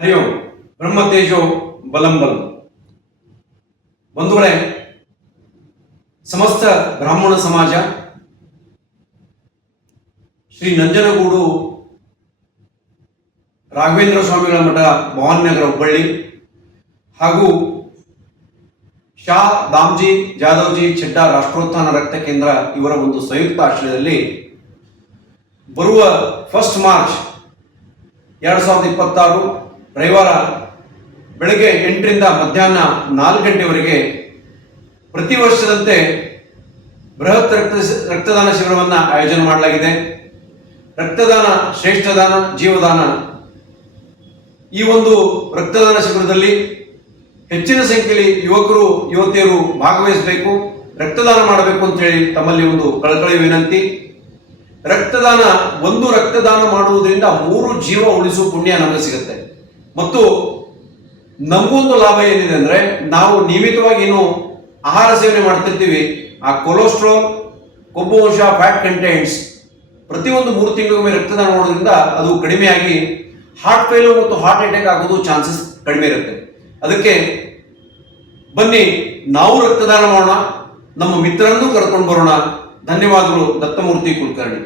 ಹರಿ ಓಂ. ಬ್ರಹ್ಮತೇಜೋ ಬಲಂ ಬಲಂ. ಬಂಧುಗಳೇ, ಸಮಸ್ತ ಬ್ರಾಹ್ಮಣ ಸಮಾಜ ಶ್ರೀ ನಂಜನಗೂಡು ರಾಘವೇಂದ್ರ ಸ್ವಾಮಿಗಳ ಮಠ, ಭವಾನಿನಗರ, ಹುಬ್ಬಳ್ಳಿ ಹಾಗೂ ಶಾ ದಾಮ್ಜಿ ಜಾಧವ್ಜಿ ಚೆಡ್ಡಾ ರಾಷ್ಟ್ರೋತ್ಥಾನ ರಕ್ತ ಕೇಂದ್ರ ಇವರ ಒಂದು ಸಂಯುಕ್ತ ಆಶ್ರಯದಲ್ಲಿ ಬರುವ 1 ಮಾರ್ಚ್ 2026 ರವಿವಾರ ಬೆಳಗ್ಗೆ 8 ರಿಂದ ಮಧ್ಯಾಹ್ನ 4 ಗಂಟೆವರೆಗೆ ಪ್ರತಿ ವರ್ಷದಂತೆ ಬೃಹತ್ ರಕ್ತದಾನ ಶಿಬಿರವನ್ನು ಆಯೋಜನೆ ಮಾಡಲಾಗಿದೆ. ರಕ್ತದಾನ ಶ್ರೇಷ್ಠದಾನ, ಜೀವದಾನ. ಈ ಒಂದು ರಕ್ತದಾನ ಶಿಬಿರದಲ್ಲಿ ಹೆಚ್ಚಿನ ಸಂಖ್ಯೆಯಲ್ಲಿ ಯುವಕರು ಯುವತಿಯರು ಭಾಗವಹಿಸಬೇಕು, ರಕ್ತದಾನ ಮಾಡಬೇಕು ಅಂತ ಹೇಳಿ ತಮ್ಮಲ್ಲಿ ಒಂದು ಕಳಕಳಿ ವಿನಂತಿ. ಒಂದು ರಕ್ತದಾನ ಮಾಡುವುದರಿಂದ 3 ಜೀವ ಉಳಿಸುವ ಪುಣ್ಯ ನಮಗೆ ಸಿಗುತ್ತೆ. ಮತ್ತು ನಮಗೊಂದು ಲಾಭ ಏನಿದೆ ಅಂದ್ರೆ, ನಾವು ನಿಯಮಿತವಾಗಿ ಏನು ಆಹಾರ ಸೇವನೆ ಮಾಡ್ತಿರ್ತೀವಿ, ಆ ಕೊಲೆಸ್ಟ್ರಾಲ್, ಕೊಬ್ಬು ಅಂಶ, ಫ್ಯಾಟ್ ಕಂಟೆಂಟ್ಸ್ ಪ್ರತಿಯೊಂದು 3 ತಿಂಗಳಿಗೊಮ್ಮೆ ರಕ್ತದಾನ ಮಾಡೋದ್ರಿಂದ ಅದು ಕಡಿಮೆಯಾಗಿ ಹಾರ್ಟ್ ಫೇಲ್ಯೂರ್ ಮತ್ತು ಹಾರ್ಟ್ ಅಟ್ಯಾಕ್ ಆಗೋದು ಚಾನ್ಸಸ್ ಕಡಿಮೆ ಇರುತ್ತೆ. ಅದಕ್ಕೆ ಬನ್ನಿ, ನಾವು ರಕ್ತದಾನ ಮಾಡೋಣ, ನಮ್ಮ ಮಿತ್ರರನ್ನು ಕರ್ಕೊಂಡು ಬರೋಣ. ಧನ್ಯವಾದಗಳು. ದತ್ತಮೂರ್ತಿ ಕುಲಕರ್ಣಿ.